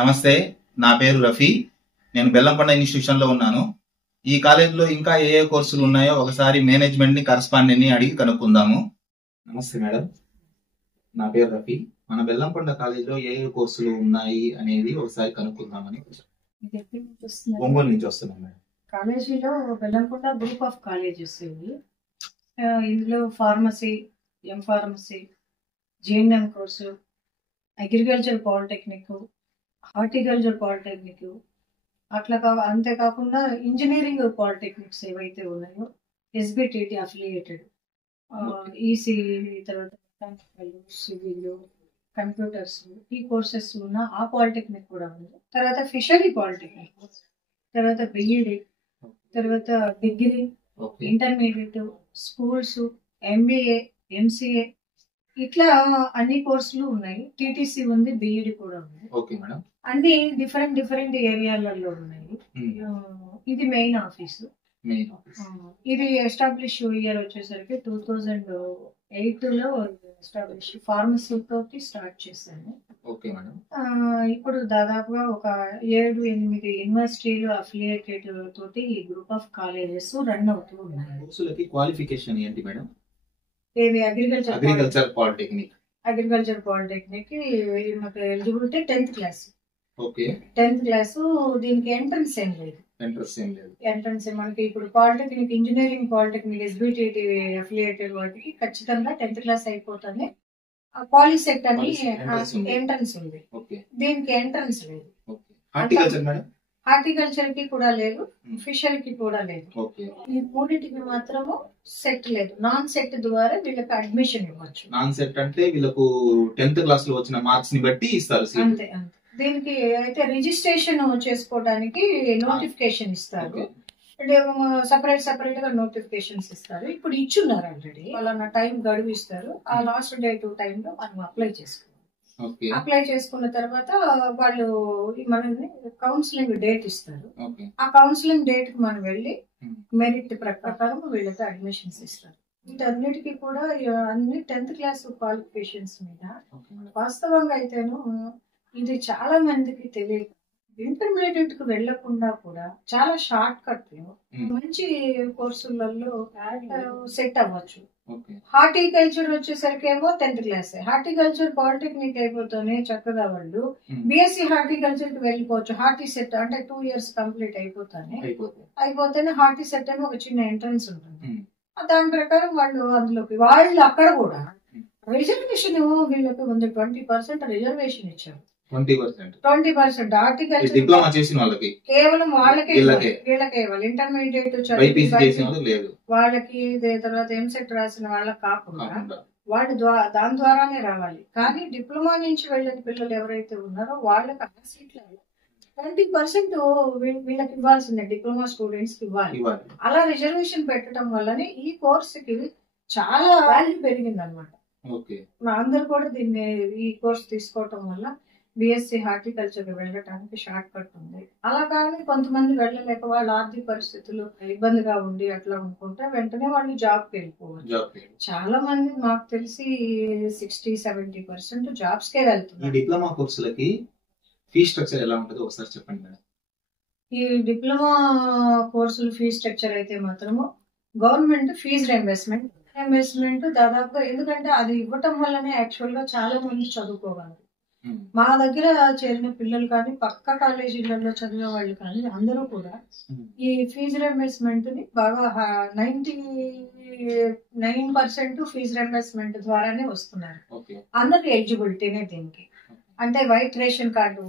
నమస్తే, నా పేరు రఫీ. నేను బెల్లంకొండ ఇన్స్టిట్యూషన్ లో ఉన్నాను. ఈ కాలేజీలో ఇంకా ఏ ఏ కోర్సులు ఉన్నాయో ఒకసారి మేనేజ్మెంట్ ని కరస్పాండెంట్ ని అడిగి కనుక్కుందాము. నమస్తే మేడం, నా పేరు రఫీ. మన బెల్లంకొండ కాలేజీలో ఏ ఏ కోర్సులు ఉన్నాయి అనేది ఒకసారి కనుక్కుందామని. ఒంగోలు నుంచి వస్తున్నాం మేడం. కాలేజీలో బెల్లంకొండ గ్రూప్ ఆఫ్ కాలేజెస్ ఇవి. ఇందులో pharmacy, M pharmacy, GNM course, agriculture polytechnic, horticulture polytechnic, అంతేకాకుండా ఇంజనీరింగ్ పాలిటెక్నిక్స్ ఏవైతే ఉన్నాయో ఎస్బిటిటి అఫిలియేటెడ్, ఈసీ, తర్వాత సివిల్, కంప్యూటర్స్, ఈ కోర్సెస్ ఉన్న ఆ పాలిటెక్నిక్ కూడా ఉంది. తర్వాత ఫిషరీ పాలిటెక్నిక్, తర్వాత బిఈడి, తర్వాత degree, intermediate, schools, MBA, MCA, ఇట్లా అన్ని కోర్సులు ఉన్నాయి. టీటీసీ ఉంది, బిఈడి కూడా ఉంది. అన్ని డిఫరెంట్ ఏరియాలలో ఉన్నాయి. ఇది మెయిన్ ఆఫీసు. ఇది ఎస్టాబ్లిష్ ఇయర్ వచ్చేసరికి 2008 లో ఎస్టాబ్లిష్, ఫార్మసీ తోటి స్టార్ట్ చేశాను. ఇప్పుడు దాదాపుగా ఒక 7-8 యూనివర్సిటీలు అఫిలియేటెడ్ తోటి ఈ గ్రూప్ ఆఫ్ కాలేజెస్ రన్ అవుతూ ఉన్నాయి. క్వాలిఫికేషన్ ఏంటి మేడం? అగ్రికల్చర్ పాలిటెక్నిక్ మాకు eligibility 10th class. 10th class. దీనికి ఎంట్రన్స్ ఏం లేదు. ఎంట్రన్స్ మనకి ఇప్పుడు polytechnic, engineering polytechnic, SBTT affiliated వాటికి ఖచ్చితంగా 10th క్లాస్ అయిపోతుంది. పాలిసెట్ అని ఎంట్రన్స్ ఉంది. దీనికి ఎంట్రన్స్ లేదు. హార్టికల్చర్ కి కూడా లేదు, ఫిషరీకి కూడా లేదు. ఈ మూడింటికి మాత్రము సెట్ లేదు. నాన్ సెట్ ద్వారా వీళ్ళకి అడ్మిషన్ ఇవ్వచ్చు. నాన్ సెట్ అంటే వీళ్ళకు 10th క్లాస్ లో వచ్చిన మార్క్స్ ని బట్టి ఇస్తారు. అంతే. దీనికి అయితే రిజిస్ట్రేషన్ చేసుకోవడానికి నోటిఫికేషన్ ఇస్తారు. సపరేట్ గా నోటిఫికేషన్స్ ఇస్తారు. ఇప్పుడు ఇచ్చున్నారు ఆల్రెడీ. వాళ్ళ టైం గడువు ఇస్తారు. ఆ లాస్ట్ డేట్ టైంలో మనం అప్లై చేసుకోవాలి. అప్లై చేసుకున్న తర్వాత వాళ్ళు మనల్ని కౌన్సిలింగ్ డేట్ ఇస్తారు. ఆ కౌన్సిలింగ్ డేట్ కి మనం వెళ్ళి మెరిట్ ప్రకారం వీళ్ళకి అడ్మిషన్స్ ఇస్తారు. వీటన్నిటికీ కూడా అన్ని 10th క్లాస్ క్వాలిఫికేషన్స్ మీద. వాస్తవంగా అయితేను ఇది చాలా మందికి తెలియదు. ఇంటర్మీడియట్ కు వెళ్లకుండా కూడా చాలా షార్ట్ కట్ లో మంచి కోర్సులలో సెట్ అవ్వచ్చు. హార్టికల్చర్ వచ్చేసరికి ఏమో 10th క్లాస్. హార్టికల్చర్ పాలిటెక్నిక్ అయిపోతేనే చక్కగా వాళ్ళు బిఎస్సి హార్టికల్చర్ కి వెళ్ళిపోవచ్చు. హార్టీ సెట్ అంటే 2 years కంప్లీట్ అయిపోతేనే హార్టీ సెట్ అని ఒక చిన్న ఎంట్రన్స్ ఉంటుంది. దాని ప్రకారం వాళ్ళు అక్కడ కూడా రిజర్వేషన్ వీళ్ళకి ఉంది. 20% రిజర్వేషన్ ఇచ్చారు. 20% హార్టికల్చర్ డిప్లొమా చేసిన వాళ్ళకి కేవలం వీళ్ళకే ఇవ్వాలి. ఇంటర్మీడియట్ వాళ్ళకి, తర్వాత ఎంసెట్ రాసిన వాళ్ళకి కాకుండా వాళ్ళు దాని ద్వారానే రావాలి. కానీ డిప్లొమా నుంచి వెళ్ళిన పిల్లలు ఎవరైతే ఉన్నారో వాళ్ళకి ఆ సీట్లలో 20% వీళ్ళకి ఇవ్వాల్సిందే. డిప్లొమా స్టూడెంట్స్ కి ఇవ్వాలి. అలా రిజర్వేషన్ పెట్టడం వల్లనే ఈ కోర్సుకి చాలా వాల్యూ పెరిగింది అనమాట. అందరు కూడా ఈ కోర్స్ తీసుకోవటం వల్ల బిఎస్సి హార్టికల్చర్ వెళ్ళడానికి షార్ట్ కట్ ఉంది. అలా కానీ కొంతమంది వెళ్ళలేక వాళ్ళ ఆర్థిక పరిస్థితులు ఇబ్బందిగా ఉండి అట్లా అనుకుంటే వెంటనే వాళ్ళు జాబ్కి వెళ్ళిపోవచ్చు. చాలా మంది నాకు తెలిసి 60-70% జాబ్స్ కే వెళ్తున్నారు. డిప్లొమా కోర్సులకి ఫీ స్ట్రక్చర్ ఎలా ఉంటుందో ఒకసారి చెప్పండి మేడం. ఈ డిప్లొమా కోర్సులు ఫీ స్ట్రక్చర్ అయితే మాత్రము గవర్నమెంట్ ఫీజు రియంబర్స్మెంట్ దాదాపుగా, ఎందుకంటే అది ఇవ్వటం వల్లనే యాక్చువల్ గా చాలా మంది చదువుకోగలరు. మా దగ్గర చేరిన పిల్లలు కానీ, పక్క కాలేజీలలో చదివే వాళ్ళు కానీ అందరూ కూడా ఈ ఫీజు రియంబర్స్మెంట్ ని బాగా 99% ఫీజు రియంబర్స్మెంట్ ద్వారానే వస్తున్నారు. అందరికి ఎలిజిబిలిటీనే దీనికి. అంటే వైట్ రేషన్ కార్డు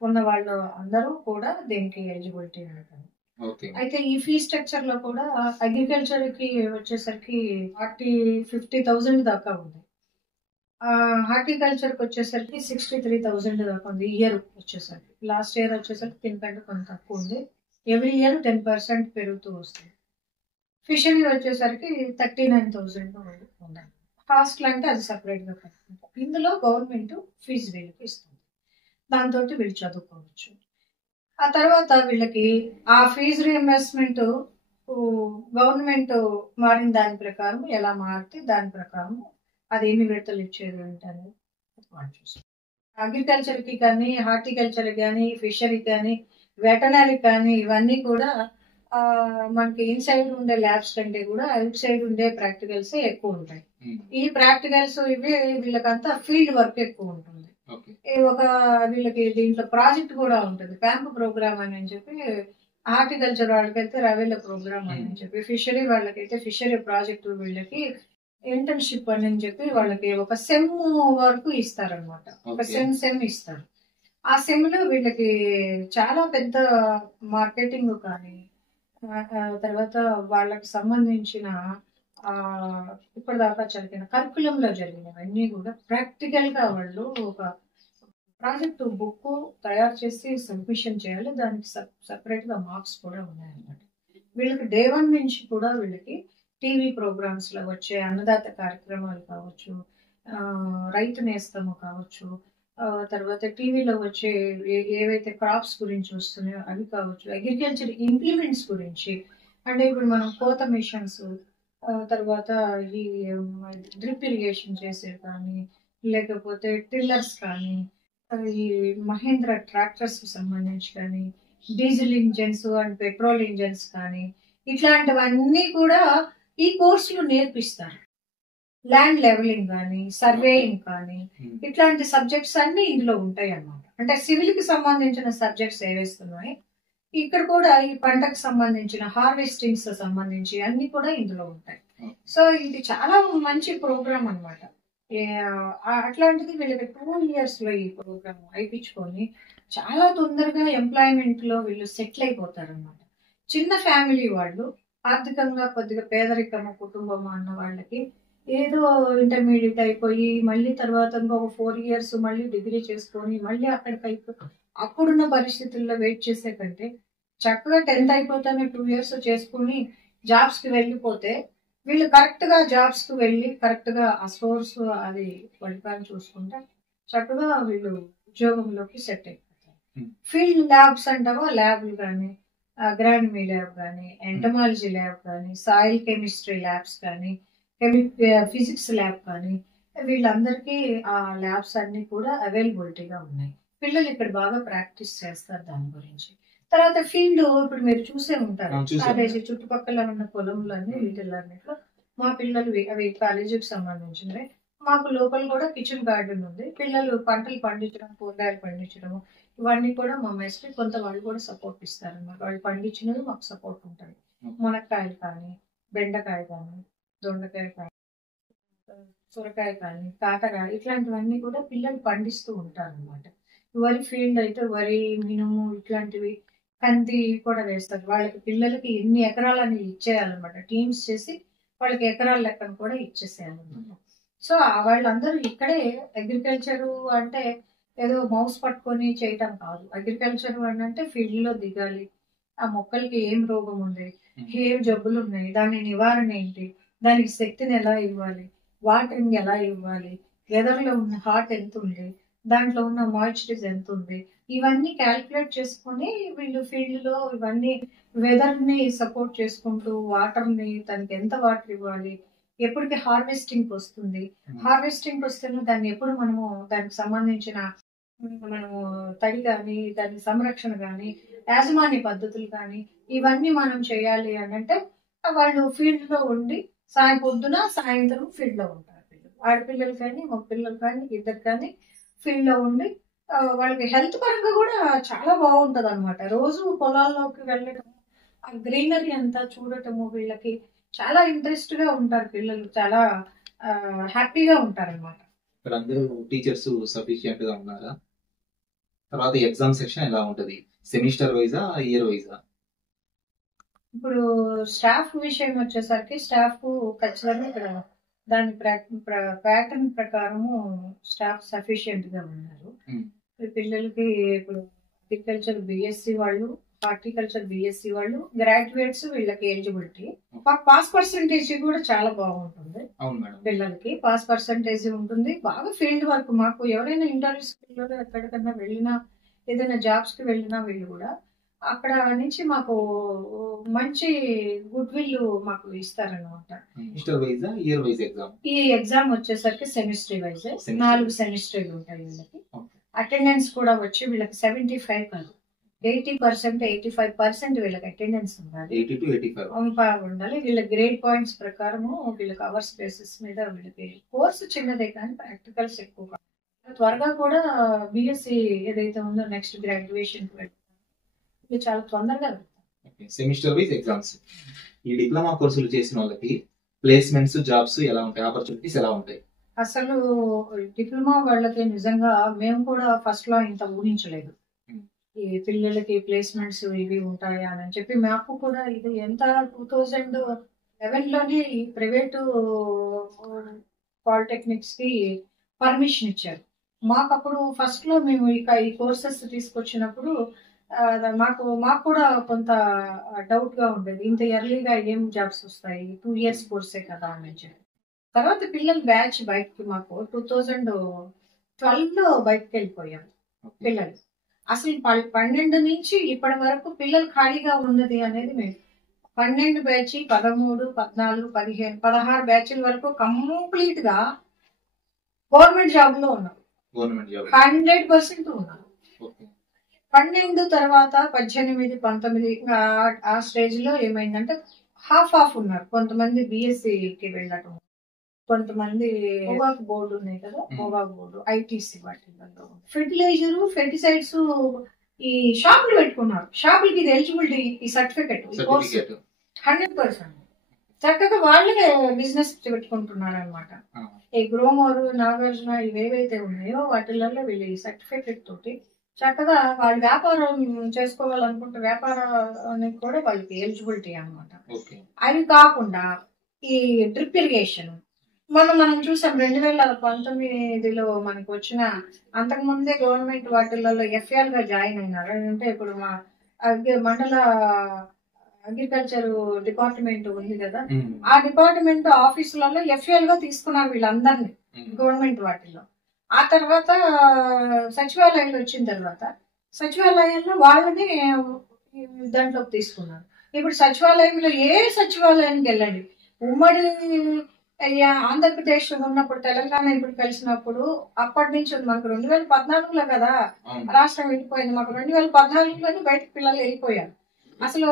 ఉన్న వాళ్ళు అందరూ కూడా దీనికి ఎలిజిబిలిటీ ఉంటుంది. అయితే ఈ ఫీ స్ట్రక్చర్ లో కూడా అగ్రికల్చర్ కి వచ్చేసరికి 40-50,000 దాకా ఉంది. హార్టికల్చర్ కి వచ్చేసరికి 63,000 దాకా ఉంది. ఇయర్ వచ్చేసరికి, లాస్ట్ ఇయర్ వచ్చేసరికి దీనికంటే కొంత తక్కువ ఉంది. ఎవ్రీ ఇయర్ 10% పెరుగుతూ వస్తుంది. ఫిషరీ వచ్చేసరికి 39,000 ఉంది. హాస్టల్ అంటే అది సపరేట్ గా కట్టుకుంటాం. ఇందులో గవర్నమెంట్ ఫీజు వీళ్ళకి ఇస్తుంది. దాంతో వీళ్ళు చదువుకోవచ్చు. ఆ తర్వాత వీళ్ళకి ఆ ఫీజు రియంబర్స్మెంట్ గవర్నమెంట్ మారిన దాని ప్రకారం ఎలా మారితే దాని ప్రకారం అది ఎన్ని విడతలు ఇచ్చేది ఏంటనేది వాళ్ళు చూస్తారు. అగ్రికల్చర్ కి కానీ, హార్టికల్చర్ కానీ, ఫిషరీ కానీ, వెటనరీ కానీ ఇవన్నీ కూడా మనకి ఇన్సైడ్ ఉండే ల్యాబ్స్ కంటే కూడా అవుట్ సైడ్ ఉండే ప్రాక్టికల్స్ ఎక్కువ ఉంటాయి. ఈ ప్రాక్టికల్స్ ఇవి వీళ్ళకంతా ఫీల్డ్ వర్క్ ఎక్కువ ఉంటుంది. వీళ్ళకి దీంట్లో ప్రాజెక్ట్ కూడా ఉంటుంది. క్యాంప్ ప్రోగ్రామ్ అని చెప్పి హార్టికల్చర్ వాళ్ళకైతే రవేల ప్రోగ్రామ్ అని చెప్పి, ఫిషరీ వాళ్ళకైతే ఫిషరీ ప్రాజెక్ట్, వీళ్ళకి ఇంటర్న్షిప్ అని చెప్పి వాళ్ళకి ఒక సెమ్ వరకు ఇస్తారనమాట. ఒక సెమ్ ఇస్తారు. ఆ సెమ్ లో వీళ్ళకి చాలా పెద్ద మార్కెటింగ్ కానీ, తర్వాత వాళ్ళకి సంబంధించిన ఇప్పటిదాకా జరిగిన కరికులం లో జరిగినవన్నీ కూడా ప్రాక్టికల్ గా వాళ్ళు ఒక ప్రాజెక్ట్ బుక్ తయారు చేసి సబ్మిషన్ చేయాలి. దానికి సపరేట్ గా మార్క్స్ కూడా ఉన్నాయన్నమాట. వీళ్ళకి డే 1 నుంచి కూడా వీళ్ళకి టీవీ ప్రోగ్రామ్స్ లో వచ్చే అన్నదాత కార్యక్రమాలు కావచ్చు, రైతు నేస్తము కావచ్చు, తర్వాత టీవీలో వచ్చే ఏవైతే క్రాప్స్ గురించి వస్తున్నాయో అవి కావచ్చు, అగ్రికల్చర్ ఇంప్లిమెంట్స్ గురించి, అంటే ఇప్పుడు మనం కోత మిషన్స్, తర్వాత ఈ డ్రిప్ ఇరిగేషన్ చేసే కానీ, లేకపోతే టిల్లర్స్ కానీ, ఈ మహేంద్ర ట్రాక్టర్స్ కి సంబంధించి కానీ, diesel engines and petrol engines కానీ, ఇట్లాంటివన్నీ కూడా ఈ కోర్సులు నేర్పిస్తారు. ల్యాండ్ లెవెలింగ్ కానీ, సర్వేయింగ్ కానీ, ఇట్లాంటి సబ్జెక్ట్స్ అన్ని ఇందులో ఉంటాయి అన్నమాట. అంటే సివిల్ కి సంబంధించిన సబ్జెక్ట్స్ ఏవేస్తున్నాయి, ఇక్కడ కూడా ఈ పంటకు సంబంధించిన హార్వెస్టింగ్స్ సంబంధించి అన్ని కూడా ఇందులో ఉంటాయి. సో ఇది చాలా మంచి ప్రోగ్రామ్ అనమాట. అట్లాంటిది వీళ్ళకి 2 years లో ఈ ప్రోగ్రామ్ అయిపించుకొని చాలా తొందరగా ఎంప్లాయ్మెంట్ లో వీళ్ళు సెటిల్ అయిపోతారు అనమాట. చిన్న ఫ్యామిలీ వాళ్ళు, ఆర్థికంగా కొద్దిగా పేదరికము కుటుంబం అన్న వాళ్ళకి ఏదో ఇంటర్మీడియట్ అయిపోయి మళ్ళీ తర్వాత ఇంకొక 4 years మళ్ళీ డిగ్రీ చేసుకొని మళ్ళీ అక్కడికి అయిపోయి అప్పుడున్న పరిస్థితుల్లో వెయిట్ చేసే కంటే చక్కగా 10th అయిపోతానే 2 years చేసుకుని జాబ్స్ కి వెళ్ళిపోతే వీళ్ళు కరెక్ట్ గా జాబ్స్ కి వెళ్ళి కరెక్ట్ గా ఆ సోర్స్ అది వంటకాన్ని చూసుకుంటే చక్కగా వీళ్ళు ఉద్యోగంలోకి సెట్ అయిపోతారు. ఫీల్డ్ ల్యాబ్స్ అంటావా, ల్యాబ్లు కానీ, అగ్రానమీ ల్యాబ్ కానీ, ఎంటమాలజీ ల్యాబ్ కానీ, సాయిల్ కెమిస్ట్రీ ల్యాబ్స్ కానీ, ఫిజిక్స్ ల్యాబ్ కానీ, వీళ్ళందరికీ ఆ ల్యాబ్స్ అన్ని కూడా అవైలబిలిటీగా ఉన్నాయి. పిల్లలు ఇక్కడ బాగా ప్రాక్టీస్ చేస్తారు దాని గురించి. తర్వాత ఫీల్డ్ ఇప్పుడు మీరు చూసే ఉంటారు, కాలేజీ చుట్టుపక్కల ఉన్న పొలంలోని వీటిలన్నిట్లో మా పిల్లలు అవి కాలేజీకి సంబంధించినవి. మాకు లోకల్ కూడా కిచెన్ గార్డెన్ ఉంది. పిల్లలు పంటలు పండించడం, కూరగాయలు పండించడం ఇవన్నీ కూడా మా మేస్ట్రీ కొంత వాళ్ళు కూడా సపోర్ట్ ఇస్తారు అన్నమాట. వాళ్ళు పండించినవి మాకు సపోర్ట్ ఉంటుంది. మునక్కాయలు కానీ, బెండకాయ కానీ, దొండకాయ కానీ, సొరకాయ కానీ, కాకర ఇట్లాంటివన్నీ కూడా పిల్లలు పండిస్తూ ఉంటారు అనమాట. వరి ఫీల్డ్ అయితే వరి, మినుము ఇట్లాంటివి, కంది కూడా వేస్తారు. వాళ్ళకి పిల్లలకి ఎన్ని ఎకరాలని ఇచ్చేయాలన్నమాట. టీమ్స్ చేసి వాళ్ళకి ఎకరాల లెక్కను కూడా ఇచ్చేసేయాలన్నమాట. సో వాళ్ళందరూ ఇక్కడే అగ్రికల్చర్ అంటే ఏదో మౌస్ పట్టుకొని చేయటం కాదు. అగ్రికల్చర్ అంటే ఫీల్డ్ లో దిగాలి, ఆ మొక్కలకి ఏం రోగం ఉంది, ఏం జబ్బులు ఉన్నాయి, దాని నివారణ ఏంటి, దానికి శక్తిని ఎలా ఇవ్వాలి, వాటరింగ్ ఎలా ఇవ్వాలి, వెదర్ లో ఉన్న హాట్ ఎంత ఉంది, దాంట్లో ఉన్న మాయిశ్చరైజ్ ఎంత ఉంది, ఇవన్నీ క్యాల్కులేట్ చేసుకుని వీళ్ళు ఫీల్డ్ లో ఇవన్నీ వెదర్ ని సపోర్ట్ చేసుకుంటూ వాటర్ ని, దానికి ఎంత వాటర్ ఇవ్వాలి, ఎప్పటికి హార్వెస్టింగ్ వస్తుంది, హార్వెస్టింగ్ వస్తేనే దాన్ని ఎప్పుడు మనము దానికి సంబంధించిన మనము తడి కానీ, దాని సంరక్షణ కానీ, యాజమాన్య పద్ధతులు కానీ ఇవన్నీ మనం చేయాలి అని అంటే వాళ్ళు ఫీల్డ్ లో ఉండి పొద్దున సాయంత్రం ఫీల్డ్ లో ఉంటారు. పిల్లలు, ఆడపిల్లలు కానీ మగ పిల్లలు కానీ ఇద్దరు కానీ ఫీల్డ్ లో ఉండి వాళ్ళకి హెల్త్ పరంగా కూడా చాలా బాగుంటది అనమాట. రోజు పొలాల్లోకి వెళ్ళడం, ఆ గ్రీనరీ అంతా చూడటము, వీళ్ళకి చాలా ఇంట్రెస్ట్ గా ఉంటారు. పిల్లలు చాలా హ్యాపీగా ఉంటారు అనమాట. ఇక్కడ అందరూ టీచర్స్ సఫిషియెంట్ గా ఉన్నారా? తర్వాత ఎగ్జామ్ సెక్షన్ ఎలా ఉంటది? సెమిస్టర్ వైజా, ఇయర్ వైజా? ఇప్పుడు స్టాఫ్ విషయం వచ్చేసరికి స్టాఫ్ ఖచ్చితంగా ఇక్కడ దాని ప్యాటర్న్ ప్రకారము స్టాఫ్ సఫిషియెంట్ గా ఉన్నారు. పిల్లలకి ఇప్పుడు అగ్రికల్చర్ బిఎస్సి వాళ్ళు, హార్టికల్చర్ బిఎస్సి వాళ్ళు, గ్రాడ్యుయేట్స్ వీళ్ళకి ఎలిజిబిలిటీ. పాస్ పర్సంటేజ్ కూడా చాలా బాగుంటుంది. పిల్లలకి పాస్ పర్సంటేజ్ ఉంటుంది. బాగా ఫీల్డ్ వర్క్, మాకు ఎవరైనా ఇంటర్వ్యూస్ ఎక్కడికన్నా వెళ్ళినా, ఏదైనా జాబ్స్ కి వెళ్ళినా వీళ్ళు కూడా అక్కడ నుంచి మాకు మంచి గుడ్ విల్ మాకు ఇస్తారనమాట. ఈ ఎగ్జామ్ వచ్చేసరికి సెమిస్టర్ వైజ్ 4 సెమిస్టర్లు ఉంటాయి వీళ్ళకి. అటెండెన్స్ కూడా వచ్చి వీళ్ళకి 75 కాదు 80%, 85% వీళ్ళకి అటెండెన్స్ ఉండాలి. 80 to 85 ఉండాలి. వీళ్ళ గ్రేడ్ పాయింట్స్ ప్రకారము వీళ్ళకి అవర్స్ బేసిస్ మీద వీళ్ళకి కోర్సు చిన్నదే కానీ ప్రాక్టికల్స్ ఎక్కువ. త్వరగా కూడా బిఎస్సి ఏదైతే ఉందో నెక్స్ట్ గ్రాడ్యుయేషన్ ఇది చాలా తొందరగా సెమిస్టర్ వైజ్ ఎగ్జామ్స్. ఈ డిప్లొమా కోర్సులు చేసిన వాళ్ళకి ప్లేస్మెంట్స్, జాబ్స్ ఎలా ఉంటాయి, ఆపర్చునిటీస్ ఎలా ఉంటాయి? అసలు డిప్లొమా వాళ్ళకి నిజంగా మేము కూడా ఫస్ట్ లో ఇంత ఊహించలేదు ఈ పిల్లలకి ప్లేస్మెంట్స్ ఇవి ఉంటాయా అని చెప్పి. మాకు కూడా ఇది ఎంత 2011లోనే ఈ ప్రైవేటు పాలిటెక్నిక్స్ కి పర్మిషన్ ఇచ్చారు. మాకు అప్పుడు ఫస్ట్ లో మేము ఇక ఈ కోర్సెస్ తీసుకొచ్చినప్పుడు మాకు కూడా కొంత డౌట్ గా ఉండేది, ఇంత ఎర్లీగా ఏం జాబ్స్ వస్తాయి, 2 years కోర్సే కదా అని చెప్పి. తర్వాత పిల్లలు బ్యాచ్ బయటకి మాకు 2012లో బయటకు వెళ్ళిపోయాం పిల్లలు. అసలు 12 నుంచి ఇప్పటి వరకు పిల్లలు ఖాళీగా ఉన్నది అనేది మేము 12 బ్యాచ్, 13, 14, 15, 16 బ్యాచ్ల వరకు కంప్లీట్ గా గవర్నమెంట్ జాబ్ లో ఉన్నాం. 100% ఉన్నాం. 12 తర్వాత 18, 19 ఆ స్టేజ్ లో ఏమైందంటే హాఫ్ ఉన్నారు. కొంతమంది బిఎస్సికి వెళ్ళటం, కొంతమంది పొగాకు బోర్డు ఉన్నాయి కదా, పొగాకు బోర్డు, ఐటీసీ వాటిల్లో ఫెర్టిలైజర్, ఫెర్టిసైడ్స్ ఈ షాపులు పెట్టుకున్నారు. షాపులకి ఇది ఎలిజిబిలిటీ, ఈ సర్టిఫికెట్ 100% చక్కగా వాళ్ళే బిజినెస్ పెట్టుకుంటున్నారు అనమాట. ఈ గ్రోమోర్, నాగార్జున ఇవేవైతే ఉన్నాయో వాటిలలో వీళ్ళు ఈ సర్టిఫికెట్ తోటి చక్కగా వాళ్ళు వ్యాపారం చేసుకోవాలనుకుంటే వ్యాపారానికి కూడా వాళ్ళకి ఎలిజిబిలిటీ అనమాట. అవి కాకుండా ఈ డ్రిప్ ఇరిగేషన్ మనం చూసాం 2019లో మనకు వచ్చిన, అంతకు ముందే గవర్నమెంట్ వాటిలలో ఎఫ్ఎల్ గా జాయిన్ అయినారు. అంటే ఇప్పుడు మా మండల అగ్రికల్చర్ డిపార్ట్మెంట్ ఉంది కదా, ఆ డిపార్ట్మెంట్ ఆఫీసులలో ఎఫ్ఎల్ గా తీసుకున్నారు వీళ్ళందరినీ గవర్నమెంట్ వాటిల్లో. ఆ తర్వాత సచివాలయాలు వచ్చిన తర్వాత సచివాలయంలో వాళ్ళని దాంట్లోకి తీసుకున్నారు. ఇప్పుడు సచివాలయంలో ఏ సచివాలయానికి వెళ్ళండి, ఉమ్మడి ఆంధ్రప్రదేశ్ ఉన్నప్పుడు తెలంగాణ ఇప్పుడు కలిసినప్పుడు అప్పటి నుంచి మనకు 2014లో కదా రాష్ట్రం వెళ్ళిపోయింది. మాకు 2014లోనే బయటకు పిల్లలు వెళ్ళిపోయారు. అసలు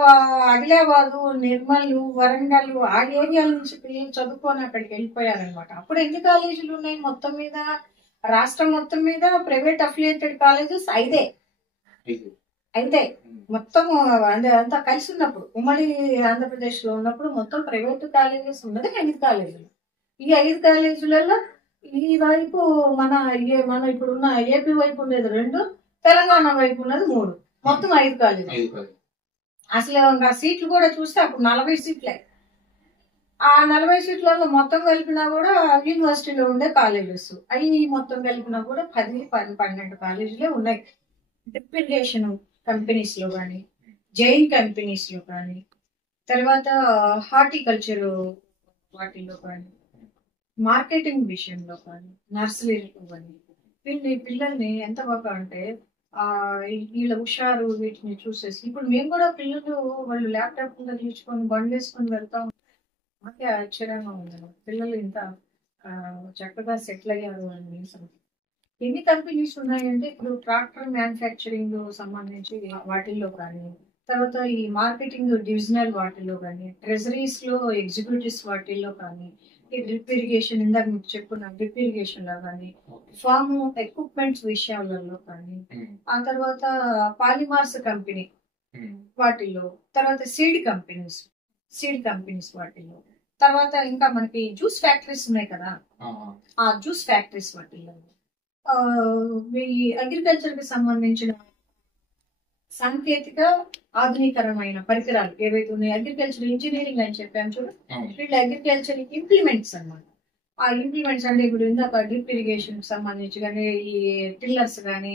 ఆదిలాబాదు, నిర్మల్, వరంగల్ ఆ ఏరియాల నుంచి పిల్లలు చదువుకొని అక్కడికి వెళ్ళిపోయారనమాట. అప్పుడు ఎన్ని కాలేజీలు ఉన్నాయి మొత్తం మీద, రాష్ట్రం మొత్తం మీద ప్రైవేట్ అఫిలియేటెడ్ కాలేజెస్ అయితే మొత్తం అంతా కలిసి ఉన్నప్పుడు, ఉమ్మడి ఆంధ్రప్రదేశ్ లో ఉన్నప్పుడు మొత్తం ప్రైవేట్ కాలేజెస్ ఉన్నది 5 కాలేజీలు. ఈ 5 కాలేజీలలో ఈ వైపు మన ఇప్పుడున్న ఏపీ వైపు ఉండేది 2, తెలంగాణ వైపు ఉన్నది 3, మొత్తం 5 కాలేజీలు. అసలు ఇంకా సీట్లు కూడా చూస్తే అప్పుడు 40 సీట్లే. ఆ 40 సీట్లలో మొత్తం కలిపినా కూడా యూనివర్సిటీలో ఉండే కాలేజెస్ అవి మొత్తం కలిపినా కూడా 10, 12 కాలేజీలే ఉన్నాయి. డ్రిప్ ఇరిగేషన్ కంపెనీస్ లో కానీ, జైన్ కంపెనీస్ లో కానీ, తర్వాత హార్టికల్చర్ వాటిల్లో కానీ, మార్కెటింగ్ విషయంలో కానీ, నర్సరీలో కానీ పిల్లల్ని ఎంత బాగా అంటే వీళ్ళ హుషారు వీటిని చూసేసి ఇప్పుడు మేము కూడా పిల్లలు వాళ్ళు ల్యాప్టాప్ కింద తీసుకొని బండ్ వేసుకొని వెళ్తా మాకే ఆశ్చర్యంగా ఉంది. పిల్లలు ఇంత చక్కగా సెటిల్ అయ్యారు అని. ఎన్ని కంపెనీస్ ఉన్నాయంటే ఇప్పుడు ట్రాక్టర్ మ్యానుఫ్యాక్చరింగ్ సంబంధించి వాటిల్లో కానీ, తర్వాత ఈ మార్కెటింగ్ డివిజనల్ వాటిల్లో కానీ, ట్రెజరీస్ లో ఎగ్జిక్యూటివ్స్ వాటిల్లో కానీ, ఈ డ్రిప్ ఇరిగేషన్ ఇందాక మీకు చెప్పుకున్న డ్రిప్ ఇరిగేషన్ లో కానీ, ఫార్మ్ ఎక్విప్మెంట్స్ విషయాలలో కానీ, ఆ తర్వాత పాలిమార్స్ కంపెనీ వాటిల్లో, తర్వాత సీడ్ కంపెనీస్ వాటిల్లో, తర్వాత ఇంకా మనకి జ్యూస్ ఫ్యాక్టరీస్ ఉన్నాయి కదా, ఆ జ్యూస్ ఫ్యాక్టరీస్ వాటిల్లో, అగ్రికల్చర్ కి సంబంధించిన సాంకేతిక ఆధునీకరమైన పరికరాలు ఏవైతే ఉన్నాయి, అగ్రికల్చర్ ఇంజనీరింగ్ అని చెప్పాను చూడు, వీళ్ళు అగ్రికల్చర్ ఇంప్లిమెంట్స్ అన్నమాట. ఆ ఇంప్లిమెంట్స్ అంటే ఇప్పుడు ఇందాక డ్రిప్ ఇరిగేషన్ కి సంబంధించి కానీ, ఈ టిల్లర్స్ కానీ,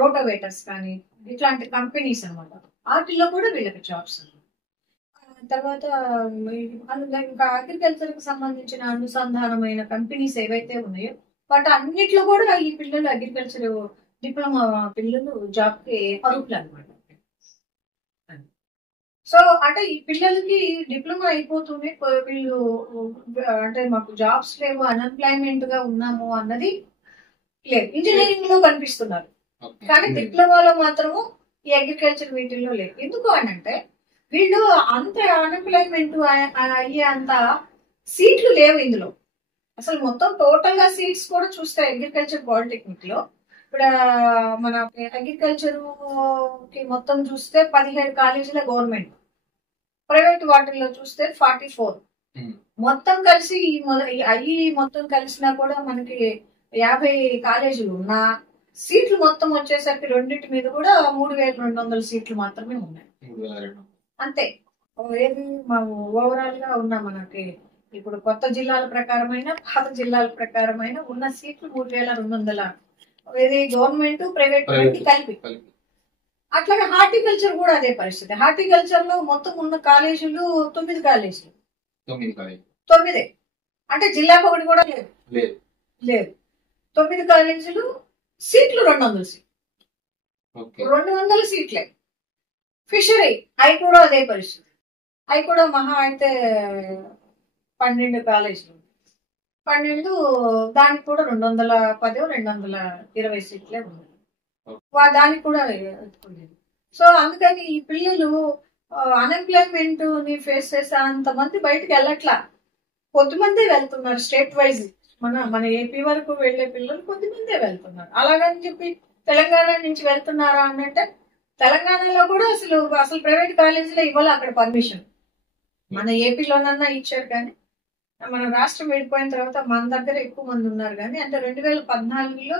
రోటోవేటర్స్ కానీ, ఇట్లాంటి కంపెనీస్ అనమాట. వాటిల్లో కూడా వీళ్ళకి జాబ్స్. తర్వాత ఇంకా అగ్రికల్చర్ కి సంబంధించిన అనుసంధానమైన కంపెనీస్ ఏవైతే ఉన్నాయో వాటి అన్నిట్లో కూడా ఈ పిల్లలు అగ్రికల్చర్ డిప్లొమా పిల్లలు జాబ్ కి అర్హులు అనమాట. సో అంటే ఈ పిల్లలకి డిప్లొమా అయిపోతూనే వీళ్ళు అంటే మాకు జాబ్స్ లేవు, అన్ఎంప్లాయ్మెంట్ గా ఉన్నాము అన్నది లేదు, ఇంజనీరింగ్ లో కనిపిస్తున్నారు కానీ డిప్లొమాలో మాత్రము ఈ అగ్రికల్చర్ వీటిల్లో లేదు. ఎందుకు అని అంటే వీళ్ళు అంత అన్ఎంప్లాయ్మెంట్ అయ్యే అంత సీట్లు లేవు ఇందులో. అసలు మొత్తం టోటల్ గా సీట్స్ కూడా చూస్తే అగ్రికల్చర్ పాలిటెక్నిక్ లో ఇప్పుడు మన అగ్రికల్చర్ కి మొత్తం చూస్తే 17 కాలేజీల గవర్నమెంట్, ప్రైవేట్ వాటిల్లో చూస్తే 44. మొత్తం కలిసి అయ్యి మొత్తం కలిసినా కూడా మనకి 50 కాలేజీలు ఉన్నా సీట్లు మొత్తం వచ్చేసరికి రెండింటి మీద కూడా 3200 సీట్లు మాత్రమే ఉన్నాయి అంతే. ఏది ఓవరాల్ గా ఉన్న మనకి ఇప్పుడు కొత్త జిల్లాల ప్రకారమైన పాత జిల్లాల ప్రకారమైన ఉన్న సీట్లు 3200. ఏది గవర్నమెంట్ ప్రైవేట్ కలిపి. అట్లాగే హార్టికల్చర్ కూడా అదే పరిస్థితి. హార్టికల్చర్ లో మొత్తం ఉన్న కాలేజీలు 9 కాలేజీలు. 9 అంటే జిల్లాకు ఒకటి కూడా లేదు. 9 కాలేజీలు, సీట్లు 200 సీట్లు. 200 సీట్లే. ఫిషరీ అవి కూడా అదే పరిస్థితి. అవి కూడా మహా అయితే 12 కాలేజీలు. 12 దానికి కూడా 210 220 సీట్లే ఉన్నాయి. దానికి కూడా ఎత్తుకోలేదు. సో అందుకని ఈ పిల్లలు అన్ఎంప్లాయ్మెంట్ ని ఫేస్ చేసే అంతమంది బయటకు వెళ్ళట్లా. కొద్దిమందే వెళ్తున్నారు స్టేట్ వైజ్. మన ఏపీ వరకు వెళ్లే పిల్లలు కొద్దిమందే వెళ్తున్నారు. అలాగని చెప్పి తెలంగాణ నుంచి వెళ్తున్నారా అంటే తెలంగాణలో కూడా అసలు ప్రైవేట్ కాలేజీలో ఇవ్వాలి అక్కడ పర్మిషన్. మన ఏపీలోనన్నా ఇచ్చారు కానీ మన రాష్ట్రం విడిపోయిన తర్వాత మన దగ్గర ఎక్కువ మంది ఉన్నారు. కానీ అంటే 2014లో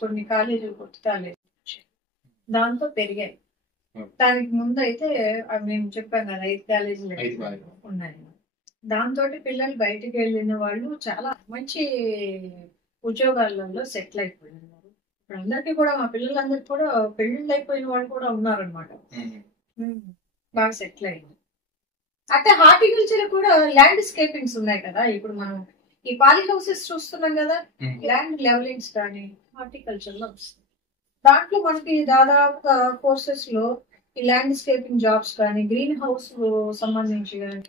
కొన్ని కాలేజీలు కొట్టుతాలేదు, దాంతో పెరిగాయి. దానికి ముందు అయితే మేము చెప్పాం కదా 5 కాలేజీలు ఉన్నాయి. దాంతో పిల్లలు బయటికి వెళ్ళిన వాళ్ళు చాలా మంచి ఉద్యోగాలలో సెటిల్ అయిపోయినారు. ఇప్పుడు అందరికీ కూడా మా పిల్లలందరికీ కూడా పెళ్లిళ్ళు అయిపోయిన వాళ్ళు కూడా ఉన్నారనమాట. బాగా సెటిల్ అయింది. అంటే హార్టికల్చర్ కూడా ల్యాండ్స్కేపింగ్స్ ఉన్నాయి కదా. ఇప్పుడు మనం ఈ పాలి హౌసెస్ చూస్తున్నాం కదా, ల్యాండ్ లెవలింగ్స్ కానీ హార్టికల్చర్ లో వస్తుంది. దాంట్లో మనకి దాదాపుగా కోర్సెస్ లో ఈ ల్యాండ్స్కేపింగ్ జాబ్స్ కానీ, గ్రీన్ హౌస్ సంబంధించి కానీ,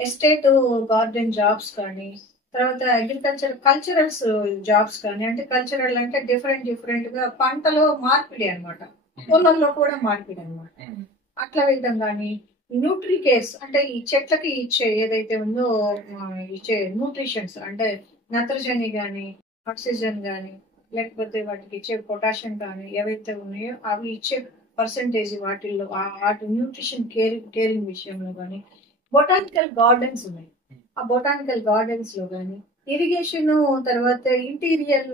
ఎస్టేట్ గార్డెన్ జాబ్స్ కానీ, తర్వాత అగ్రికల్చర్ కల్చరల్స్ జాబ్స్ కానీ. అంటే కల్చరల్ అంటే డిఫరెంట్ గా పంటలో మార్పిడి అనమాట, పొలంలో కూడా మార్పిడి అనమాట. అట్లా వెళ్ళడం కానీ, న్యూట్రికేస్ అంటే ఈ చెట్లకి ఇచ్చే ఏదైతే ఉందో ఇచ్చే న్యూట్రిషన్స్ అంటే నత్రజని కానీ, ఆక్సిజన్ కానీ, లేకపోతే వాటికి ఇచ్చే పొటాషియం కానీ ఏవైతే ఉన్నాయో అవి ఇచ్చే పర్సంటేజ్ వాటిల్లో వాటి న్యూట్రిషన్ కేరింగ్ విషయంలో కానీ, బొటానికల్ గార్డెన్స్ ఉన్నాయి. ఆ బొటానికల్ గార్డెన్స్ లో కానీ, ఇరిగేషన్, తర్వాత ఇంటీరియర్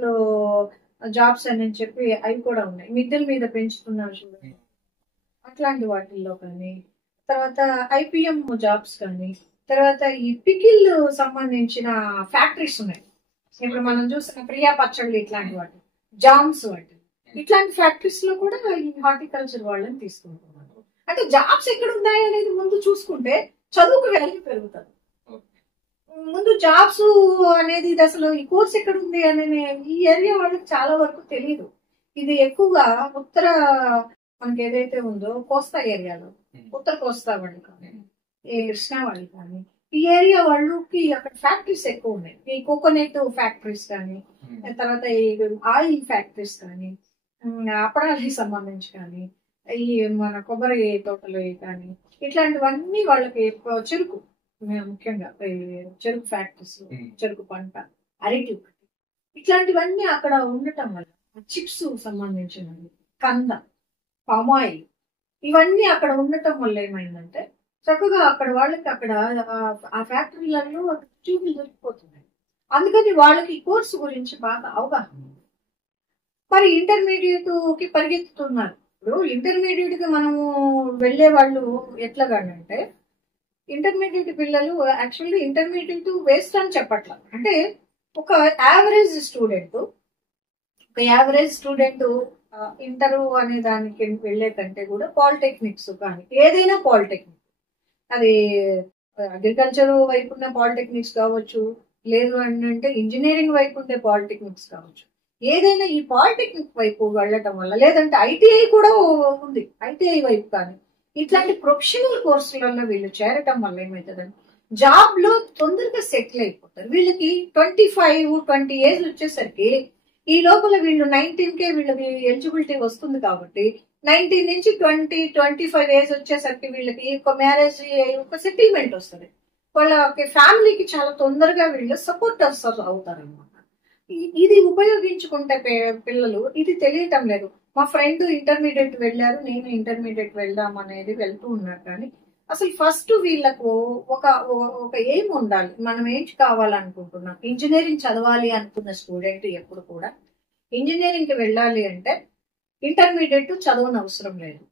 జాబ్స్ అని చెప్పి అవి కూడా ఉన్నాయి. మిద్దెల మీద పెంచుతున్నారు చూడండి, అట్లాంటి వాటిల్లో కానీ, తర్వాత ఐపీఎం జాబ్స్ కానీ, తర్వాత ఈ పికిల్ సంబంధించిన ఫ్యాక్టరీస్ ఉన్నాయి. ఇప్పుడు మనం చూస్తున్న ప్రియా పచ్చళ్ళు ఇట్లాంటి వాటి, జామ్స్ వాటి, ఇట్లాంటి ఫ్యాక్టరీస్ లో కూడా ఈ హార్టికల్చర్ వాళ్ళని తీసుకుంటున్నారు. అంటే జాబ్స్ ఎక్కడ ఉన్నాయి అనేది ముందు చూసుకుంటే చదువుకు వాల్యూ పెరుగుతుంది. ముందు జాబ్స్ అనేది అసలు ఈ కోర్స్ ఎక్కడ ఉంది అనేది ఈ ఏరియా వాళ్ళకి చాలా వరకు తెలియదు. ఇది ఎక్కువగా ఉత్తర మనకి ఏదైతే ఉందో కోస్తా ఏరియాలో, ఉత్తర కోస్తా వాళ్ళు కానీ, కృష్ణా వాళ్ళు కానీ, ఈ ఏరియా వాళ్ళకి అక్కడ ఫ్యాక్టరీస్ ఎక్కువ ఉన్నాయి. ఈ కోకోనట్ ఫ్యాక్టరీస్ కానీ, తర్వాత ఈ ఆయిల్ ఫ్యాక్టరీస్ కానీ, అప్పడాలకి సంబంధించి కానీ, ఈ మన కొబ్బరి తోటలు కానీ, ఇట్లాంటివన్నీ వాళ్ళకి చెరుకు, ముఖ్యంగా చెరుకు ఫ్యాక్టరీస్, చెరుకు పంట, అరటి, ఇట్లాంటివన్నీ అక్కడ ఉండటం వల్ల చిప్స్ సంబంధించినవి, కంద, పామాయిల్, ఇవన్నీ అక్కడ ఉండటం వల్ల ఏమైందంటే చక్కగా అక్కడ వాళ్ళకి అక్కడ ఆ ఫ్యాక్టరీలలో ట్యూబులు దొరికిపోతున్నాయి. అందుకని వాళ్ళకి ఈ కోర్సు గురించి బాగా అవగాహన. మరి ఇంటర్మీడియట్ కి పరిగెత్తుతున్నారు. ఇప్పుడు ఇంటర్మీడియట్ కి మనము వెళ్లే వాళ్ళు ఎట్లాగానంటే, ఇంటర్మీడియట్ పిల్లలు యాక్చువల్లీ ఇంటర్మీడియట్ వేస్ట్ అని చెప్పట్ల. అంటే ఒక యావరేజ్ స్టూడెంట్ ఇంటర్ అనే దానికి వెళ్లే కంటే కూడా పాలిటెక్నిక్స్ కానీ, ఏదైనా పాలిటెక్నిక్, అది అగ్రికల్చర్ వైపు ఉన్న పాలిటెక్నిక్స్ కావచ్చు, లేదు అంటే ఇంజనీరింగ్ వైపు ఉండే పాలిటెక్నిక్స్ కావచ్చు, ఏదైనా ఈ పాలిటెక్నిక్ వైపు వెళ్ళటం వల్ల, లేదంటే ఐటీఐ కూడా ఉంది, ఐటీఐ వైపు కానీ, ఇట్లాంటి ప్రొఫెషనల్ కోర్సులలో వీళ్ళు చేరటం వల్ల ఏమవుతుందంటే జాబ్ లో తొందరగా సెటిల్ అయిపోతారు. వీళ్ళకి 25-20 ఏజ్ వచ్చేసరికి ఈ లోపల వీళ్ళు 19కే వీళ్ళకి ఎలిజిబిలిటీ వస్తుంది కాబట్టి 19 నుంచి 20-25 ఏజ్ వచ్చేసరికి వీళ్ళకి ఒక మ్యారేజ్ ఒక సెటిల్మెంట్ వస్తుంది. వాళ్ళకి ఫ్యామిలీకి చాలా తొందరగా వీళ్ళు సపోర్టర్స్ అవుతారు అనమాట. ఇది ఉపయోగించుకుంటే పిల్లలు ఇది తెలియటం లేదు. మా ఫ్రెండ్ ఇంటర్మీడియట్ వెళ్ళారు, నేను ఇంటర్మీడియట్ వెళ్దాం అనేది వెళ్తూ ఉన్నారు. కానీ అసలు ఫస్ట్ వీళ్ళకు ఒక ఒక ఎయిమ్ ఉండాలి. మనం ఏం కావాలనుకుంటున్నాం? ఇంజనీరింగ్ చదవాలి అనుకున్న స్టూడెంట్ ఎప్పుడు కూడా ఇంజనీరింగ్ కి వెళ్ళాలి అంటే ఇంటర్మీడియట్ చదవని అవసరం లేదు.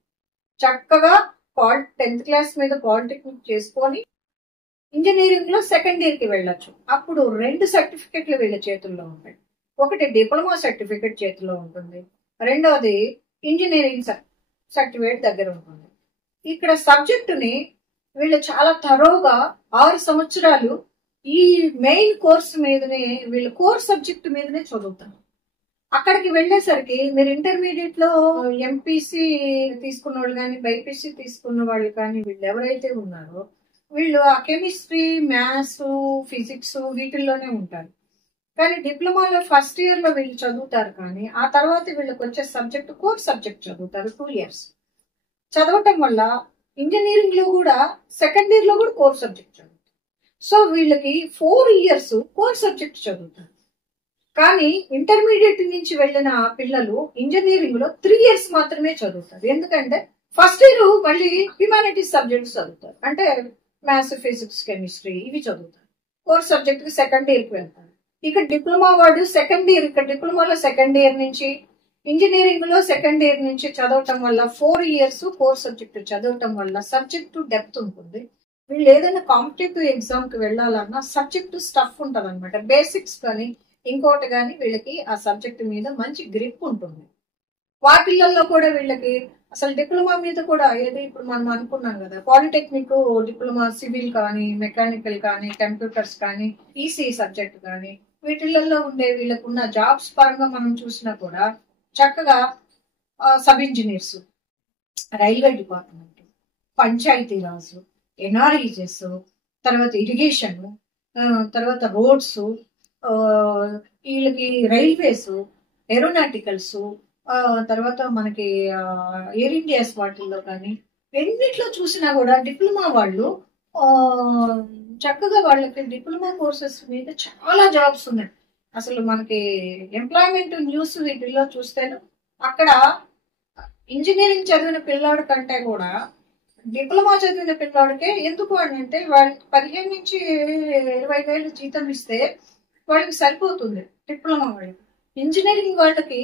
చక్కగా 10th క్లాస్ మీద పాలిటెక్నిక్ చేసుకొని ఇంజనీరింగ్ లో సెకండ్ ఇయర్ కి వెళ్ళొచ్చు. అప్పుడు 2 సర్టిఫికెట్లు వీళ్ళ చేతుల్లో ఉంటాయి. ఒకటి డిప్లొమా సర్టిఫికెట్ చేతిలో ఉంటుంది, రెండవది ఇంజనీరింగ్ సర్టిఫికేట్ దగ్గర ఉంటుంది. ఇక్కడ సబ్జెక్టుని వీళ్ళు చాలా తరోగా 6 సంవత్సరాలు ఈ మెయిన్ కోర్స్ మీదనే వీళ్ళు కోర్ సబ్జెక్ట్ మీదనే చదువుతారు. అక్కడికి వెళ్ళేసరికి మీరు ఇంటర్మీడియట్ లో ఎంపీసీ తీసుకున్న వాళ్ళు కానీ బైపీసీ తీసుకున్న వాళ్ళు కానీ వీళ్ళు ఎవరైతే ఉన్నారో వీళ్ళు ఆ కెమిస్ట్రీ, మ్యాథ్స్, ఫిజిక్స్ వీటిల్లోనే ఉంటారు. కానీ డిప్లొమాలో ఫస్ట్ ఇయర్ లో వీళ్ళు చదువుతారు, కానీ ఆ తర్వాత వీళ్ళకి వచ్చే సబ్జెక్ట్ కోర్ సబ్జెక్ట్ చదువుతారు 2 years. చదవటం వల్ల ఇంజనీరింగ్ లో కూడా సెకండ్ ఇయర్ లో కూడా కోర్ సబ్జెక్ట్ చదువుతారు. సో వీళ్ళకి 4 years కోర్ సబ్జెక్ట్ చదువుతారు. కానీ ఇంటర్మీడియట్ నుంచి వెళ్ళిన పిల్లలు ఇంజనీరింగ్ లో 3 years మాత్రమే చదువుతారు. ఎందుకంటే ఫస్ట్ ఇయర్ మళ్ళీ హ్యుమానిటీస్ సబ్జెక్ట్స్ చదువుతారు, అంటే మ్యాథ్స్, ఫిజిక్స్, కెమిస్ట్రీ ఇవి చదువుతారు. కోర్ సబ్జెక్ట్ కి సెకండ్ ఇయర్ కి వెళ్తారు. ఇక డిప్లొమా వాడు సెకండ్ ఇయర్, ఇక్కడ డిప్లొమాలో సెకండ్ ఇయర్ నుంచి, ఇంజనీరింగ్ లో సెకండ్ ఇయర్ నుంచి చదవటం వల్ల 4 years కోర్ సబ్జెక్ట్ చదవటం వల్ల సబ్జెక్టు డెప్త్ ఉంటుంది. వీళ్ళు ఏదైనా కాంపిటేటివ్ ఎగ్జామ్ కి వెళ్ళాలన్నా సబ్జెక్టు స్టఫ్ ఉంటుంది అనమాట. బేసిక్స్ కానీ ఇంకోటి కానీ వీళ్ళకి ఆ సబ్జెక్ట్ మీద మంచి గ్రిప్ ఉంటుంది. వాటిల్లో కూడా వీళ్ళకి అసలు డిప్లొమా మీద కూడా ఏది ఇప్పుడు మనం అనుకున్నాం కదా, పాలిటెక్నిక్ డిప్లొమా సివిల్ కానీ, మెకానికల్ కానీ, కంప్యూటర్స్ కానీ, ఈసీ సబ్జెక్ట్ కానీ వీటిల్లో ఉండే వీళ్ళకున్న జాబ్స్ పరంగా మనం చూసినా కూడా చక్కగా sub engineers, railway department, Panchayati Raj, NREGS, తర్వాత ఇరిగేషన్, తర్వాత రోడ్స్, వీళ్ళకి రైల్వేస్, ఏరోనాటికల్స్, తర్వాత మనకి ఎయిర్ ఇండియాస్ వాటిల్లో కానీ ఎన్నిట్లో చూసినా కూడా డిప్లొమా వాళ్ళు చక్కగా వాళ్ళకి డిప్లొమా కోర్సెస్ మీద చాలా జాబ్స్ ఉన్నాయి. అసలు మనకి ఎంప్లాయ్మెంట్ న్యూస్ వీటిల్లో చూస్తేనే అక్కడ ఇంజనీరింగ్ చదివిన పిల్లాడి కంటే కూడా డిప్లొమా చదివిన పిల్లాడికే ఎందుకు అని అంటే వాళ్ళకి 15 నుంచి 20 వేలు జీతం ఇస్తే వాళ్ళకి సరిపోతుంది డిప్లొమా వాళ్ళకి. ఇంజనీరింగ్ వాళ్ళకి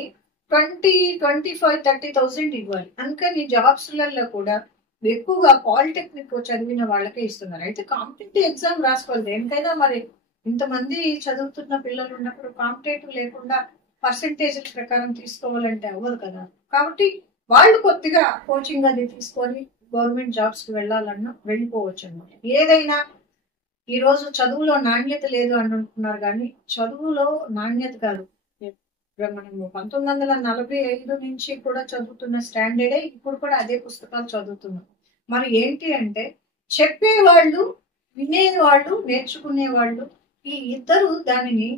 20, 25, 30,000 ఇవ్వాలి. అందుకని జాబ్స్లలో కూడా ఎక్కువగా పాలిటెక్నిక్ చదివిన వాళ్ళకే ఇస్తున్నారు. అయితే కాంపిటేటివ్ ఎగ్జామ్ రాసుకోవాలి దేనికైనా. మరి ఇంతమంది చదువుతున్న పిల్లలు ఉన్నప్పుడు కాంపిటేటివ్ లేకుండా పర్సంటేజ్ ప్రకారం తీసుకోవాలంటే అవ్వదు కదా. కాబట్టి వాళ్ళు కొద్దిగా కోచింగ్ అది తీసుకొని గవర్నమెంట్ జాబ్స్ కి వెళ్ళాలన్నా వెళ్ళిపోవచ్చు అన్నమాట. ఏదైనా ఈ రోజు చదువులో నాణ్యత లేదు అని అంటున్నారు, కానీ చదువులో నాణ్యత కాదు. మనము 1945 నుంచి కూడా చదువుతున్న స్టాండర్డే ఇప్పుడు కూడా అదే పుస్తకాలు చదువుతున్నాం. మరి ఏంటి అంటే చెప్పేవాళ్ళు, వినేవాళ్ళు, నేర్చుకునేవాళ్ళు ఈ ఇద్దరు దానిని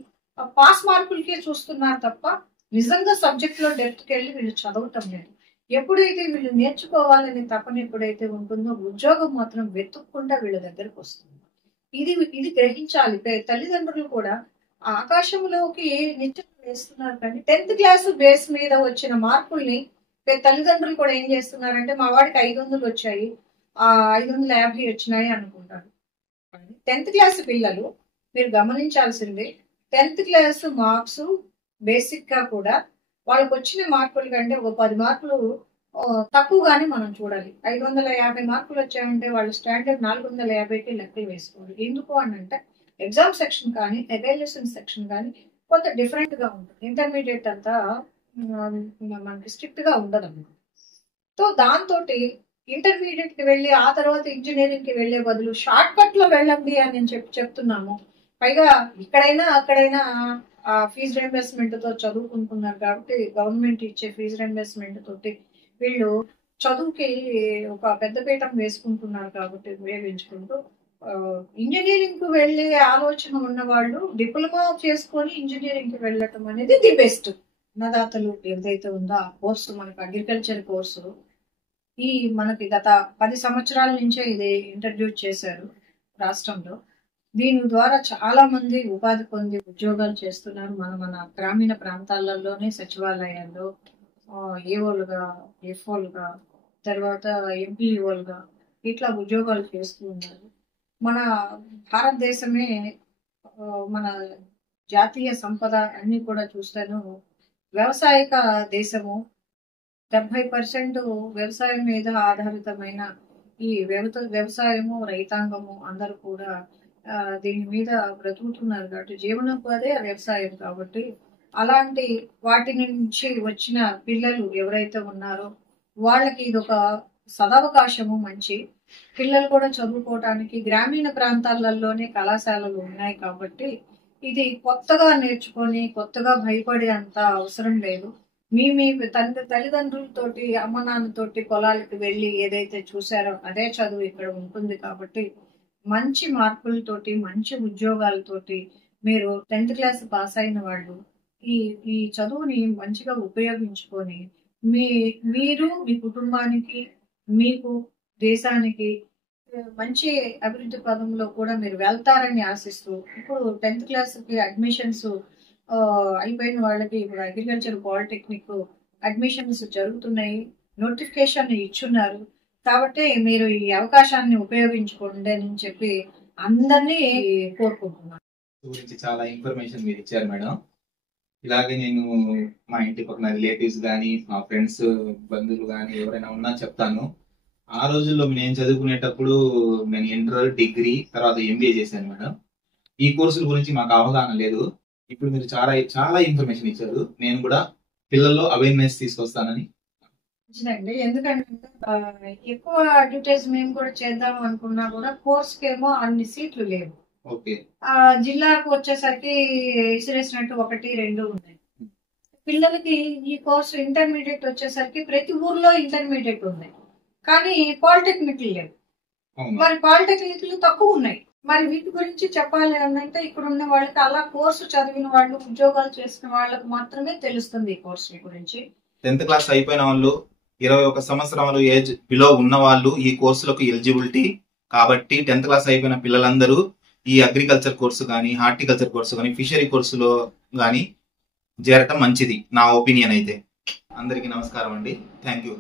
పాస్ మార్కులకే చూస్తున్నారు తప్ప నిజంగా సబ్జెక్ట్ లో డెప్త్కి వెళ్ళి వీళ్ళు చదవటం లేదు. ఎప్పుడైతే వీళ్ళు నేర్చుకోవాలని తపన ఎప్పుడైతే ఉంటుందో ఉద్యోగం మాత్రం వెతుక్కుంటా వీళ్ళ దగ్గరకు వస్తుంది. ఇది గ్రహించాలి. తల్లిదండ్రులు కూడా ఆకాశంలోకి నిత్యం వేస్తున్నారు, కానీ 10th క్లాస్ బేస్ మీద వచ్చిన మార్కుల్ని తల్లిదండ్రులు కూడా ఏం చేస్తున్నారంటే మా వాడికి 500 వచ్చాయి, 550 వచ్చినాయి అనుకుంటారు. 10th క్లాస్ పిల్లలు మీరు గమనించాల్సింది 10th క్లాస్ మార్క్స్ బేసిక్ గా కూడా వాళ్ళకి వచ్చిన మార్కుల కంటే ఒక 10 మార్కులు తక్కువగానే మనం చూడాలి. 550 మార్కులు వచ్చాయంటే వాళ్ళ స్టాండర్డ్ 450కి లెక్కలు వేసుకోవాలి. ఎందుకు అని అంటే ఎగ్జామ్ సెక్షన్ కానీ ఎవాల్యుయేషన్ సెక్షన్ కానీ కొంత డిఫరెంట్ గా ఉంటుంది. ఇంటర్మీడియట్ అంతా మనకి స్ట్రిక్ట్ గా ఉండదు అన్నమాట. సో దాంతో ఇంటర్మీడియట్ కి వెళ్ళి ఆ తర్వాత ఇంజనీరింగ్ కి వెళ్లే బదులు షార్ట్ కట్ లో వెళ్ళండి అని నేను చెప్తున్నాము. పైగా ఇక్కడైనా అక్కడైనా ఫీజు రియంబర్స్మెంట్ తో చదువుకుంటున్నారు కాబట్టి గవర్నమెంట్ ఇచ్చే ఫీజు రియంబర్స్మెంట్ తోటి వీళ్ళు చదువుకి ఒక పెద్ద పీఠం వేసుకుంటున్నారు కాబట్టి ఉపయోగించుకుంటూ ఇంజనీరింగ్ కు వెళ్లే ఆలోచన ఉన్న వాళ్ళు డిప్లొమా చేసుకొని ఇంజనీరింగ్ కి వెళ్ళటం అనేది ది బెస్ట్. అన్నదాతలు ఏదైతే ఉందో ఆ కోర్సు, మనకు అగ్రికల్చర్ కోర్సు ఈ మనకి గత 10 సంవత్సరాల నుంచే ఇది ఇంట్రడ్యూస్ చేశారు రాష్ట్రంలో. దీని ద్వారా చాలా మంది ఉపాధి పొంది ఉద్యోగాలు చేస్తున్నారు. మన గ్రామీణ ప్రాంతాలలోనే సచివాలయాల్లో ఏఓలుగా, ఎఫ్ఓలుగా, తర్వాత ఎంపీఓలుగా ఇట్లా ఉద్యోగాలు చేస్తూ ఉన్నారు. మన భారతదేశమే మన జాతీయ సంపద అన్ని కూడా చూస్తాను వ్యవసాయక దేశము. 70% వ్యవసాయం మీద ఆధారితమైన ఈ వ్యవసాయము, రైతాంగము అందరూ కూడా దీని మీద బ్రతుకుతున్నారు కాబట్టి జీవనోపాధి వ్యవసాయం కాబట్టి అలాంటి వాటి నుంచి వచ్చిన పిల్లలు ఎవరైతే ఉన్నారో వాళ్ళకి ఇది ఒక సదవకాశము. మంచి పిల్లలు కూడా చదువుకోవటానికి గ్రామీణ ప్రాంతాలలోనే కళాశాలలు ఉన్నాయి కాబట్టి ఇది కొత్తగా నేర్చుకొని కొత్తగా భయపడే అంత అవసరం లేదు. మీ తల్లిదండ్రులతోటి, అమ్మ నాన్నతోటి పొలాలకు వెళ్ళి ఏదైతే చూసారో అదే చదువు ఇక్కడ ఉంటుంది కాబట్టి మంచి మార్కులతోటి, మంచి ఉద్యోగాలతోటి మీరు 10th క్లాస్ పాస్ అయిన వాళ్ళు ఈ చదువుని మంచిగా ఉపయోగించుకొని మీరు మీ కుటుంబానికి, మీకు, దేశానికి మంచి అభివృద్ధి పదంలో కూడా మీరు వెళ్తారని ఆశిస్తూ, ఇప్పుడు 10th క్లాస్ కి అడ్మిషన్స్ అయిపోయిన వాళ్ళకి ఇప్పుడు అగ్రికల్చర్ పాలిటెక్నిక్ అడ్మిషన్స్ జరుగుతున్నాయి, నోటిఫికేషన్ ఇచ్చున్నారు. కాబట్టి మీరు ఈ అవకాశాన్ని ఉపయోగించుకోండి అని చెప్పి అందరినీ కోరుకుంటున్నాను. గురించి చాలా ఇన్ఫర్మేషన్ మీరు ఇచ్చారు మేడం. ఇలాగే నేను మా ఇంటి పక్కన రిలేటివ్స్ కానీ, మా ఫ్రెండ్స్, బంధువులు కానీ ఎవరైనా ఉన్నా చెప్తాను. ఆ రోజుల్లో నేను చదువుకునేటప్పుడు నేను ఇంటర్, డిగ్రీ, తర్వాత ఎంబీఏ చేశాను మేడం. ఈ కోర్సుల గురించి మాకు అవగాహన లేదు. ఇప్పుడు మీరు చాలా చాలా ఇన్ఫర్మేషన్ ఇచ్చారు. నేను కూడా పిల్లల్లో అవేర్నెస్ తీసుకొస్తానని. ఎందుకంటే ఎక్కువ అడ్వర్టైజ్ మేము కూడా చేద్దాం అనుకున్నా కూడా కోర్సుకేమో అన్ని సీట్లు లేవు. జిల్లాకు వచ్చేసరికి ఇసిరేసినట్టు 1, 2 ఉన్నాయి. పిల్లలకి ఈ కోర్సు ఇంటర్మీడియట్ వచ్చేసరికి ప్రతి ఊర్లో ఇంటర్మీడియట్ ఉన్నాయి, కానీ పాలిటెక్నిక్ లేవు. మరి పాలిటెక్నిక్లు తక్కువ ఉన్నాయి. మరి వీటి గురించి చెప్పాలి అంటే ఇక్కడ ఉన్న వాళ్ళకి, అలా కోర్సు చదివిన వాళ్ళు, ఉద్యోగాలు చేసిన వాళ్ళకి మాత్రమే తెలుస్తుంది ఈ కోర్సు గురించి. 10th క్లాస్ అయిపోయిన వాళ్ళు, 21 సంవత్సరాలు ఏజ్ బిలో ఉన్న వాళ్ళు ఈ కోర్సులకు ఎలిజిబిలిటీ కాబట్టి 10th క్లాస్ అయిపోయిన పిల్లలందరూ ఈ అగ్రికల్చర్ కోర్సు కానీ, హార్టికల్చర్ కోర్సు కానీ, ఫిషరీ కోర్సులో కానీ చేరటం మంచిది నా ఒపీనియన్ అయితే. అందరికీ నమస్కారం అండి. Thank you.